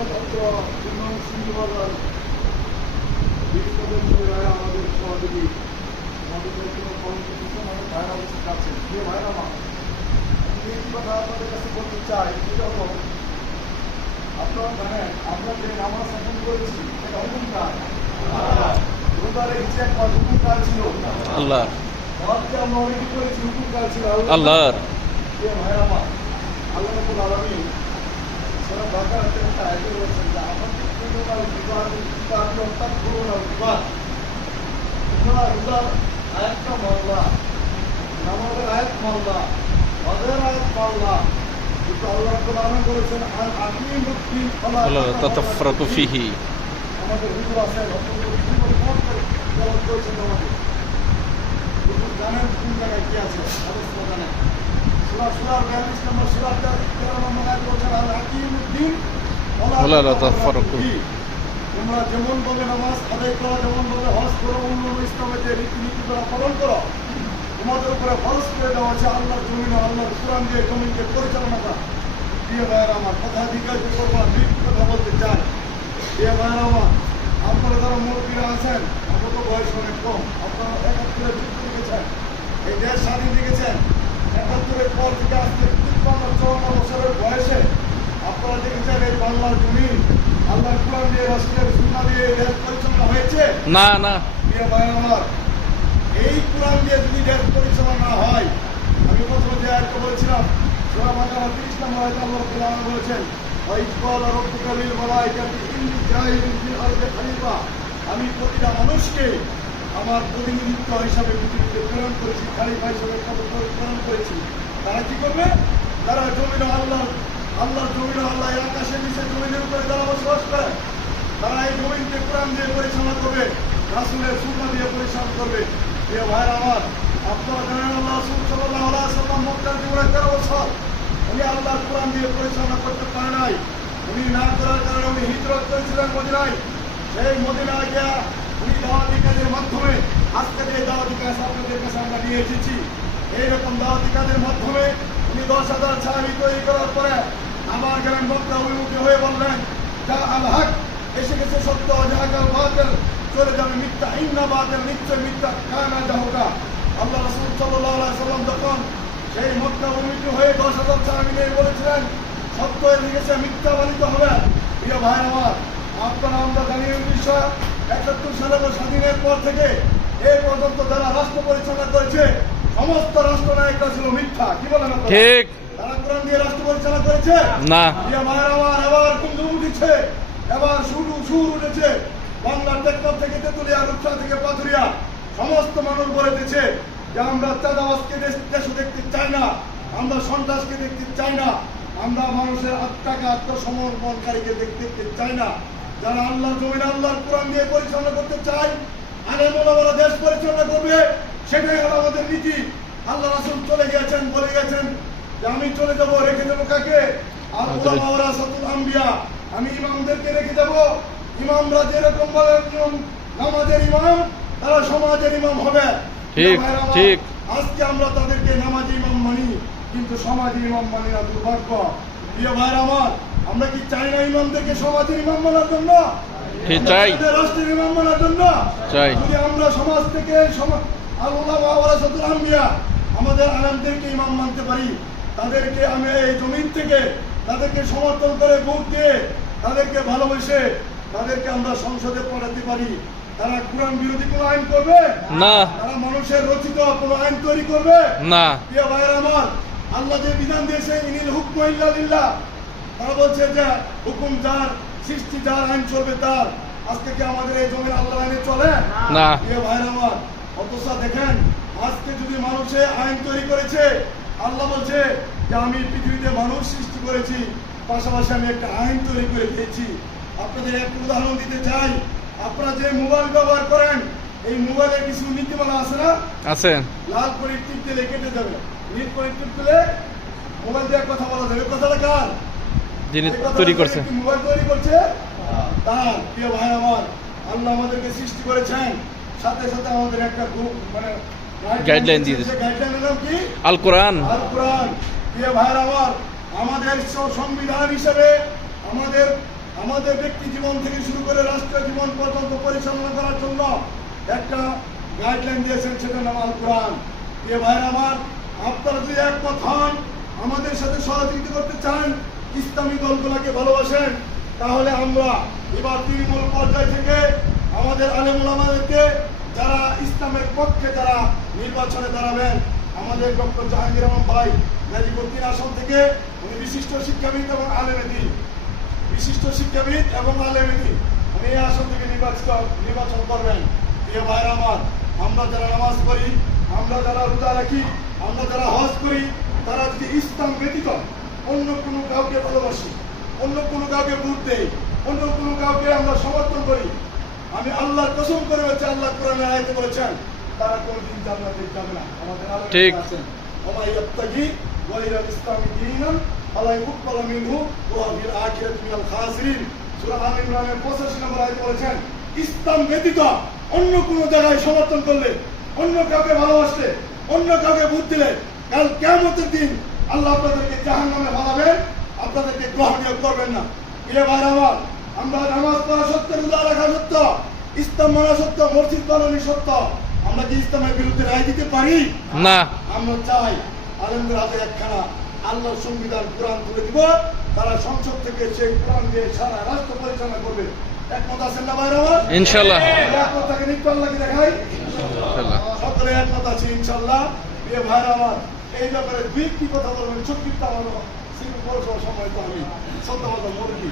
আমাদের সহযোগী আমাদের ভাইরা অবস্থা যাচ্ছেন যে ভাইরা মা একটি কথা আপনাদের কাছে বলতে চাই, সেটা হলো আপনারা জানেন আমরা যে নামাজ এখন করেছি এটা হুকুম কাজ, রোজার এই যে একটা হুকুম কাজ ছিল আল্লাহ, আমরা অনেকে করেছি হুকুম কাজ ছিল আল্লাহর। যে ভাইরা মা আল্লাহ রাব্বুল আলামিন সূরা বাকারাতে একটা আয়াত বলেছেন যে আমাদের পূর্ণকাল বিবাদ অর্থাৎ করোনা বিবাদ তোমরা রোজার আয়াতটা মানলা, নামাজের আয়াত মানলা, হজের আয়াত মানলা, কিন্তু আল্লাহ রাব্বুল আলামিন বলেছেন আল আকিমুদ্দিন ফালা তাতাফরাতু ফিহি। আমাদের হুজুর আছেন করেছেন আমাদের হুজুর জানেন কোন জায়গায় কি আছে অবস্থা জানেন। সূরা 42 নম্বর সূরা 13 নম্বর আয়াত বলছেন আল আকিমুদ্দিন ফালা তাতাফরাতু ফিহি। তোমরা যেমন ভাবে নামাজ আদায় করো, যেমন ভাবে হজ করো, অন্যান্য ইসলামের যে রীতিনীতি দ্বারা পালন করো, তোমাদের উপরে ফরজ করে দেওয়া হচ্ছে আল্লাহর জমিন, আল্লাহর কোরআন দিয়ে জমিনকে পরিচালনা করা। প্রিয় ভাইয়েরা আমার, কথা জিজ্ঞাসা করবো না, দুই কথা বলতে চাই। প্রিয় ভাইয়েরা আমার, আপনারা যারা মুরব্বীরা আছেন, আমার তো বয়স অনেক কম, আপনারা ৭১ যুদ্ধ দেখেছেন, এই দেশ স্বাধীন দেখেছেন। ৭১ পর থেকে আজকে ৫৪ বছরের বয়সে আপনারা দেখেছেন এই বাংলার জমিন আল্লাহর কোরআন দিয়ে, রাসূলের সুন্নাহ দিয়ে এই দেশ পরিচালনা হয়েছে? না না। প্রিয় ভাইয়েরা আমার, এই কোরআন দিয়ে যদি দেশ পরিচালনা না হয়, আমি প্রথমে যে আয়াতটা বলেছিলাম সূরা বাকারা ৩০ নম্বর আয়াতে আল্লাহ রাব্বুল আলামিন বলেছেন ওয়াইদ ক্বালা রাব্বুকা লিল মালাইকাতি ইন্নী জাইলুন ফিল আরদি খলিফা, আমি প্রতিটা মানুষকে আমার প্রতিনিধিত্ব হিসাবে পৃথিবীতে প্রেরণ করেছি, খলিফা হিসাবে প্রেরণ করেছি। তারা কি করবে? তারা জমিন আল্লাহর জমিন, আল্লাহ আকাশের নিচে জমিনের উপরে যারা বসবাস করে, তারা এই জমিনকে কোরআন দিয়ে পরিচালনা করবে, রাসূলের সুন্নাহ দিয়ে পরিচালনা করবে। প্রিয় ভাইয়েরা আমার, আপনারা জানেন আল্লাহ রাসূল সাল্লাল্লাহু আলাইহি ওয়াসাল্লাম মক্কার জীবনে 13 বছর উনি আল্লাহর কোরআন দিয়ে পরিচালনা করতে পারে নাই। উনি না করার কারণে উনি হিজরত করেছিলেন মদিনায়। সেই মদিনায় গিয়া উনি দাওয়াতি কাজের মাধ্যমে আজকে যে দাওয়াতি কাজ আপনাদের কাছে আমরা নিয়ে এসেছি, এইরকম দাওয়াতি কাজের মাধ্যমে উনি 10,000 সাহাবী তৈরি করার পরে আবার গেলেন মক্কা অভিমুখী হয়ে বললেন যা আল হক, এসে গেছে সত্য, জাহাকাল বাতিল, চলে যাবে মিথ্যা, ইন্না বাতিল, নিশ্চয় মিথ্যা, কানা জাহুকা। আল্লাহ রাসূল সাল্লাল্লাহু আলাইহি ওয়াসাল্লাম যখন সেই মক্কা অভিমুখী হয়ে 10,000 সাহাবী নিয়ে বলেছিলেন সত্য এসে গেছে, মিথ্যা বানিত হবে। প্রিয় ভাই আমার, আপনারা আমরা জানি 1971 সালে স্বাধীনের পর থেকে এই পর্যন্ত যারা রাষ্ট্র পরিচালনা করেছে সমস্ত রাষ্ট্রনায়করা ছিল মিথ্যা। কি বলেন আপনারা? ঠিক। তারা কোরআন দিয়ে রাষ্ট্র পরিচালনা করেছে না। প্রিয় ভাই আমার, এবার কুন্দু উঠেছে, এবার সুর উঠেছে। বাংলার টেকনাফ থেকে তেতুলিয়া, রূপসা থেকে পাথুরিয়া সমস্ত মানুষ বলেছে যে আমরা চাঁদাবাজকে দেশে দেখতে চাই না, আমরা সন্ত্রাসকে দেখতে চাই না, আমরা মানুষের টাকা আত্মসমর্পণকারীকে দেখতে চাই না। যারা আল্লাহর জমিন, আল্লাহর কোরআন দিয়ে পরিচালনা করতে চায়, আলেম ওলামারা দেশ পরিচালনা করবে, সেটাই হলো আমাদের নীতি। আল্লাহ রাসূল চলে গিয়েছেন, বলে গেছেন যে আমি চলে যাব, রেখে যাবো কাকে? আর উলামা ওয়ারাসাতুল আম্বিয়া, আমি ইমামদেরকে রেখে যাব। ইমামরা যেরকম বলেন নামাজের ইমাম, তারা সমাজের ইমাম হবে। ঠিক ঠিক। আজকে আমরা তাদেরকে নামাজি ইমাম মানি, কিন্তু সমাজী ইমাম মানি না, দুর্ভাগ্য। প্রিয় ভাইরা আমার, আমরা কি চাই না ইমামদেরকে সমাজের ইমাম মানার জন্য? চাই। রাষ্ট্রের ইমাম মানার জন্য চাই। যদি আমরা সমাজ থেকে আল উলামা ওয়ারাসাতুল আম্বিয়া আমাদের আলেমদেরকে ইমাম মানতে পারি, তাদেরকে আমি এই জমিন থেকে তাদেরকে সমর্থন করে ভোট দিয়ে তাদেরকে ভালোবেসে তাদেরকে আমরা সংসদে পাঠাতে পারি, তারা কোরআন বিরোধী কোনো আইন করবে না, তারা মানুষের রচিত কোনো আইন তৈরি করবে না। প্রিয় ভাইয়েরা আমার, আল্লাহ যে বিধান দিয়েছে ইনিল হুকমু ইল্লা লিল্লাহ, তারা বলছে যে হুকুম যার, সৃষ্টি যার, আইন চলবে তার। আজকে কি আমাদের এই জমির আল্লাহর আইনে চলে না? প্রিয় ভাইয়েরা আমার, অথচ দেখেন আজকে যদি মানুষে আইন তৈরি করেছে, আল্লাহ বলছে যে আমি পৃথিবীতে মানুষ সৃষ্টি করেছি, পাশাপাশি আমি একটা আইন তৈরি করে দিয়েছি। আপনাদের একটা উদাহরণ দিতে চাই, আপনারা যে মোবাইল ব্যবহার করেন, এই মোবাইলে কিছু নীতিমালা আছে না? আছে। লাল করে টিপ দিলে কেটে যাবে, নীল করে টিপ দিলে মোবাইল দিয়ে কথা বলা যাবে। কথাটা কার? যিনি তৈরি করছে। মোবাইল তৈরি করছে তার। প্রিয় ভাই আমার, আল্লাহ আমাদেরকে সৃষ্টি করেছেন, সাথে সাথে আমাদের একটা মানে গাইডলাইন দিয়ে দিয়েছে। গাইডলাইনের নাম কি? আল কোরআন। আল কোরআন। প্রিয় ভাই আমার, আমাদের সংবিধান হিসেবে আমাদের আমাদের ব্যক্তি জীবন থেকে শুরু করে রাষ্ট্রীয় জীবন পর্যন্ত পরিচালনা করার জন্য একটা গাইডলাইন দিয়েছেন, সেটা নাম আল কোরআন। এ ভাইয়ের আমার, আপনারা যদি একমত হন, আমাদের সাথে সহযোগিতা করতে চান, ইসলামী দলগুলোকে ভালোবাসেন, তাহলে আমরা এবার তৃণমূল পর্যায় থেকে আমাদের আলেম ওলামাদেরকে যারা ইসলামের পক্ষে যারা নির্বাচনে দাঁড়াবেন, আমাদের ডক্টর জাহাঙ্গীর আলম ভাই গাজীপুর 3 আসন থেকে উনি বিশিষ্ট শিক্ষাবিদ এবং আলেমেদিন, উনি এই আসন থেকে নির্বাচন করবেন। প্রিয় ভাইরা আমার, আমরা যারা নামাজ পড়ি, আমরা যারা রোজা রাখি, আমরা যারা হজ করি, তারা যদি ইসলাম ব্যতীত অন্য কোনো কাউকে ভালোবাসি, অন্য কোনো কাউকে ভোট দেই, অন্য কোনো কাউকে আমরা সমর্থন করি, আমি আল্লাহর কসম করে বলছি, আল্লাহ কোরআনে আয়াতে বলেছেন, তারা কোনদিন জান্নাতে যাবে না। আমাদের ঠিক। আলেম আছেন, ওমা ইয়াবতাগি গায়রাল ইসলামি দীনান ফালা ইউকবালু মিনহু ওয়া হুয়া ফিল আখিরাতি মিনাল খাসিরিন। সূরা আল ইমরানের 85 নম্বর আয়াতে বলেছেন, ইসলাম ব্যতীত অন্য কোনো জায়গায় সমর্থন করলে, অন্য কাউকে ভালোবাসলে, অন্য কাউকে ভোট দিলে, কাল কিয়ামতের দিন আল্লাহ আপনাদেরকে জাহান্নামে ফালাবেন, আপনাদেরকে গ্রহণীয় করবেন না। প্রিয় ভাইরা আমার, আমরা নামাজ পড়া সত্য, রোজা রাখা সত্য, ইসলাম মানা সত্য, মসজিদ পালনই সত্য, আমরা কি ইসলামের বিরুদ্ধে রায় দিতে পারি না। আমরা চাই আলেমদের হাতে একখানা আল্লাহর সংবিধান কোরআন তুলে দিব, তারা সংসদ থেকে সেই কোরআন দিয়ে সারা রাষ্ট্র পরিচালনা করবে। একমত আছেন না ভাইরা আমার? ইনশাল্লাহ। একমতটাকে নিকট আল্লাহকে দেখাই, ইনশাল্লাহ। সকলে একমত আছে ইনশাল্লাহ। প্রিয় ভাইরা আমার, এই ব্যাপারে দুই কি কথা বলবেন, ছোট্ট আমার সময় তো আমি সত্য কথা মুরগি